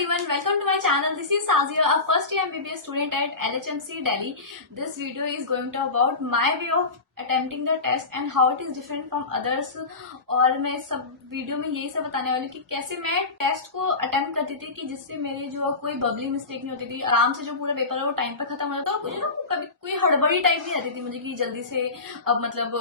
everyone, welcome to my channel. This is Sazia, a first year MBBS student at LHMC Delhi. This video is going to about my way of attempting the test and how it is different from others. और मैं सब video में यही सब बताने वाली हूँ कि कैसे मैं टेस्ट को अटेम्प्ट करती थी कि जिससे मेरे जो कोई बबलिंग मिस्टेक नहीं होती थी, आराम से जो पूरा पेपर है वो टाइम पर खत्म हो जाता और मुझे ना कभी कोई हड़बड़ी टाइप नहीं रहती थी मुझे कि जल्दी से अब मतलब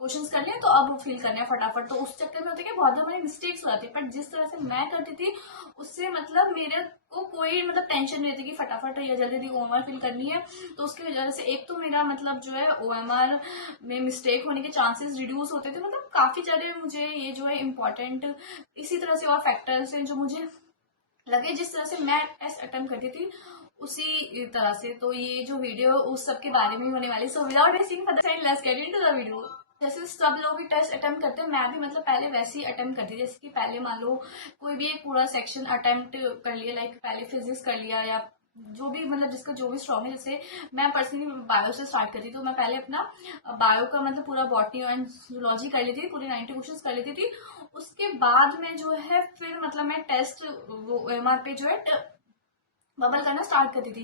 क्वेश्चंस कर लें तो अब फिल करने हैं फटाफट। तो उस चक्कर में होता है कि बहुत हमारी मिस्टेक्स हो जाती है, बट जिस तरह से मैं करती थी उससे मतलब मेरे को कोई मतलब टेंशन नहीं रहती कि फटाफट या जल्दी OMR फिल करनी है। तो उसकी वजह से एक तो मेरा मतलब जो है OMR में मिस्टेक होने के चांसेस रिड्यूस होते थे, मतलब काफी ज्यादा मुझे ये जो है इम्पोर्टेंट इसी तरह से और फैक्टर्स हैं जो मुझे लगे जिस तरह से मैं टेस्ट अटेम्प्ट करती थी उसी तरह से। तो ये जो वीडियो उस सब के बारे में होने वाली। So without wasting further time let's get into the video. जैसे सब लोग भी टेस्ट अटेम्प्ट करते हैं, मैं भी मतलब पहले वैसे ही अटेम्प्ट करती थी। जैसे कि पहले मान लो कोई भी एक पूरा सेक्शन अटेम्प्ट कर लिया, लाइक पहले फिजिक्स कर लिया या जो भी मतलब जिसका जो भी स्ट्रॉन्ग है। जैसे मैं पर्सनली बायो से स्टार्ट करती तो मैं पहले अपना बायो का मतलब पूरा बॉटनी एंड जूलॉजी कर लेती थी, पूरे 90 क्वेश्चंस कर लेती थी। उसके बाद में जो है फिर मतलब मैं टेस्ट वो OMR पे जो है बबल करना स्टार्ट करती थी।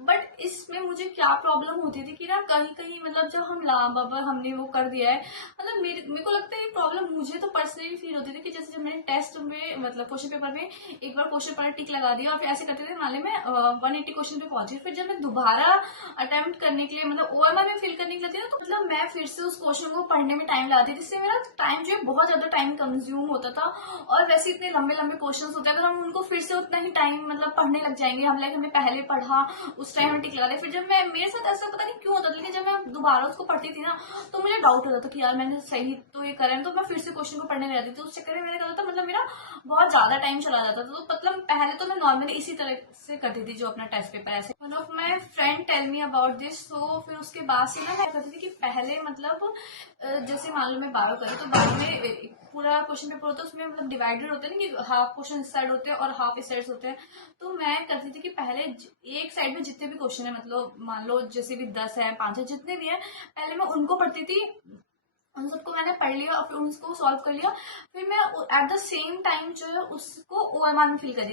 बट इसमें मुझे क्या प्रॉब्लम होती थी कि ना कहीं कहीं मतलब जब हम बबल हमने वो कर दिया है, मतलब मेरे को लगता है ये प्रॉब्लम मुझे तो पर्सनली फील होती थी कि जैसे जब मैंने टेस्ट में मतलब क्वेश्चन पेपर में एक बार क्वेश्चन पर टिक लगा दिया और फिर ऐसे करते थे मान ली मैं 180 क्वेश्चन पे पहुंची, फिर जब मैं दोबारा अटेम्प्ट करने के लिए मतलब OMR में फिल करने के लिए ना तो मतलब मैं फिर से उस क्वेश्चन को पढ़ने में टाइम लगाती थी, जिससे मेरा टाइम जो है बहुत ज्यादा टाइम कंज्यूम होता था। और वैसे इतने लंबे लंबे क्वेश्चन होते हैं, अगर हम उनको फिर से उतना ही टाइम मतलब पढ़ने लग जाएंगे हम, लाइक हमने पहले पढ़ा उस टाइम में टिक लगा दिया। फिर जब मैं मेरे साथ ऐसा पता नहीं क्यों होता था, लेकिन जब मैं दोबारा उसको पढ़ती थी ना तो मुझे डाउट होता था कि यार मैंने सही तो ये करा है, तो मैं फिर से क्वेश्चन को पढ़ने लग जाती थी। तो उस चक्कर में मैंने कहा था मतलब मेरा बहुत ज्यादा टाइम चला जाता था। तो मतलब पहले तो मैं नॉर्मली इसी तरह से करती थी जो अपना टेस्ट पेपर ऐसे। One of my friend tell me about this. तो फिर उसके बाद से ना मैं करती थी कि पहले मतलब जैसे मान लो मैं बायो करी तो बायो में पूरा क्वेश्चन पेपर होता है, उसमें मतलब डिवाइडेड होते हैं ना कि हाफ क्वेश्चन इस साइड होते हैं और हाफ इस साइड होते हैं। तो मैं करती थी कि पहले एक साइड में जितने भी क्वेश्चन है मतलब मान लो जैसे भी 10 है 5 है जितने भी है पहले मैं उनको पढ़ती थी, उन सबको मैंने पढ़ लिया और फिर उसको सॉल्व कर लिया। फिर मैं एट द सेम टाइम जो है उसको OMR में फिल कर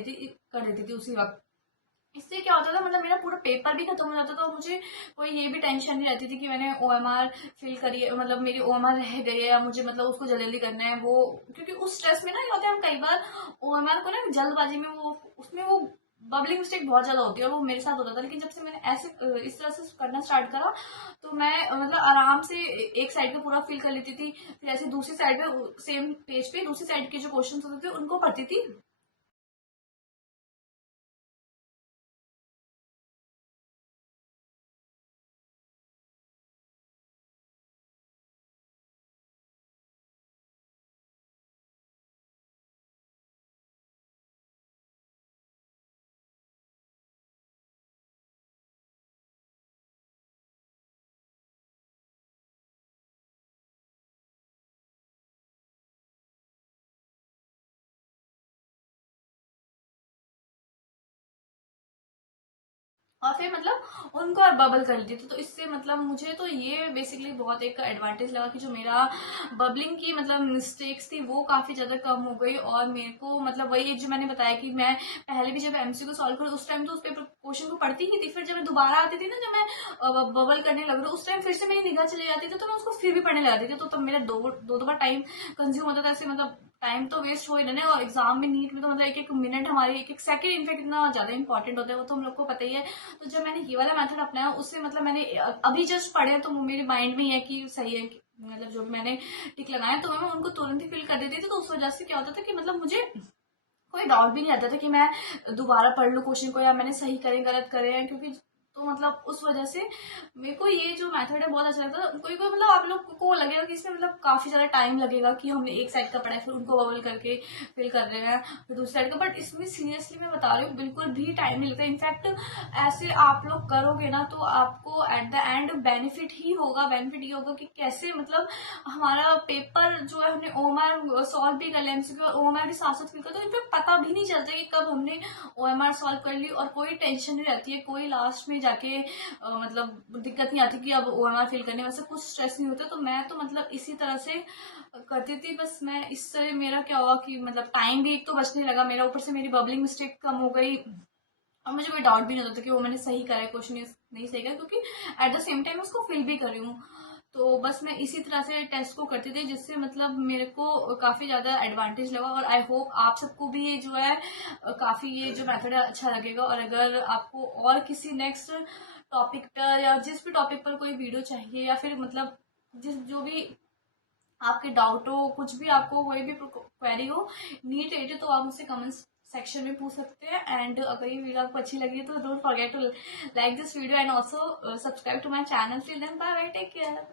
देती थी उसी वक्त। इससे क्या होता था मतलब मेरा पूरा पेपर भी खत्म हो जाता था और मुझे कोई ये भी टेंशन नहीं रहती थी कि मैंने OMR फिल करी है, मतलब मेरी OMR रह गई है या मुझे मतलब उसको जल्दी जल्दी करना है वो। क्योंकि उस स्ट्रेस में ना क्या होता है हम कई बार OMR को ना जल्दबाजी में वो उसमें वो बबलिंग मिस्टेक बहुत ज्यादा होती है और वो मेरे साथ होता था। लेकिन जब से मैंने ऐसे इस तरह से करना स्टार्ट करा तो मैं मतलब आराम से एक साइड पे पूरा फिल कर लेती थी, फिर ऐसे दूसरी साइड पे सेम पेज पे दूसरी साइड के जो क्वेश्चन होते थे उनको पढ़ती थी। और फिर मतलब उनको और बबल कर लेती थी। तो इससे मतलब मुझे तो ये बेसिकली बहुत एक एडवांटेज लगा कि जो मेरा बबलिंग की मतलब मिस्टेक्स थी वो काफी ज्यादा कम हो गई। और मेरे को मतलब वही जो मैंने बताया कि मैं पहले भी जब MC को सॉल्व करूँ उस टाइम तो उस पेपर क्वेश्चन को पढ़ती ही थी, फिर जब मैं दोबारा आती थी ना जब मैं बबल करने लग रही उस टाइम फिर से मेरी निगाह चली जाती थी तो मैं उसको फिर भी पढ़ने लग जाती थी। तो तब मेरा दो बार टाइम कंज्यूम होता था ऐसे, मतलब टाइम तो वेस्ट हो ही ना। और एग्जाम में नीट में तो मतलब एक एक मिनट हमारी एक एक सेकंड इनफेक्ट इतना ज्यादा इंपॉर्टेंट होता है, वो तो हम लोग को पता ही है। तो जब मैंने ये वाला मेथड अपनाया उससे मतलब मैंने अभी जस्ट पढ़े तो मेरे माइंड में ही है कि सही है मतलब जो भी मैंने टिक लगाया तो मैं उनको तुरंत ही फिल कर देती थी। तो उस वजह से क्या होता था कि मतलब मुझे कोई डाउट भी नहीं आता था कि मैं दोबारा पढ़ लूँ क्वेश्चन को या मैंने सही करे गलत करे, क्योंकि तो मतलब उस वजह से मेरे को ये जो मेथड है बहुत अच्छा लगता है। कोई कोई मतलब आप लोग को लगेगा कि इसमें मतलब काफी ज्यादा टाइम लगेगा कि हमने एक साइड का पढ़ा है फिर उनको बबल करके फिल कर रहे हैं फिर दूसरी साइड का, बट इसमें सीरियसली मैं बता रही हूँ बिल्कुल भी टाइम नहीं लगता। इनफैक्ट ऐसे आप लोग करोगे ना तो आपको एट द एंड बेनिफिट ही होगा। बेनिफिट ये होगा कि कैसे मतलब हमारा पेपर जो है हमने OMR सॉल्व भी कर लिया, MCQ और OMR भी साथ साथ फिल कर, तो इनफैक्ट पता भी नहीं चलता कि कब हमने OMR सॉल्व कर ली और कोई टेंशन नहीं रहती है। कोई लास्ट में जाके मतलब दिक्कत नहीं आती कि अब OMR फिल करने में से कुछ स्ट्रेस नहीं होता। तो मैं तो मतलब इसी तरह से करती थी। बस मैं इससे मेरा क्या हुआ कि मतलब टाइम भी एक तो बचने लगा मेरा, ऊपर से मेरी बबलिंग मिस्टेक कम हो गई और मुझे कोई डाउट भी नहीं होता था कि वो मैंने सही करा है क्वेश्चन नहीं सही करा, क्योंकि एट द सेम टाइम उसको फिल भी कर रही हूँ। तो बस मैं इसी तरह से टेस्ट को करती थी, जिससे मतलब मेरे को काफ़ी ज़्यादा एडवांटेज लगा। और आई होप आप सबको भी ये जो है काफ़ी ये जो मेथड है अच्छा लगेगा। और अगर आपको और किसी नेक्स्ट टॉपिक पर या जिस भी टॉपिक पर कोई वीडियो चाहिए, या फिर मतलब जिस जो भी आपके डाउट हो, कुछ भी आपको कोई भी क्वेरी हो नीट रिलेटेड, तो आप मुझसे कमेंट्स सेक्शन में पूछ सकते हैं। एंड अगर ये वीडियो आपको अच्छी लगी है तो don't forget to like this video and also subscribe to my channel. Till then bye bye, take care.